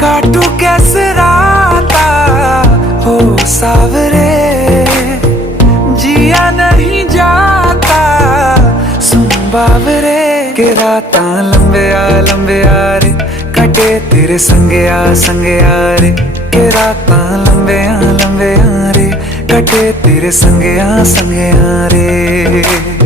काटू कैसे राता हो सावरे, जिया नहीं जाता सुन बावरे। के राता लंबे आ रे, कटे तेरे संगे आ रे। के राता लंबे आ रे, कटे तेरे संगे आ रे।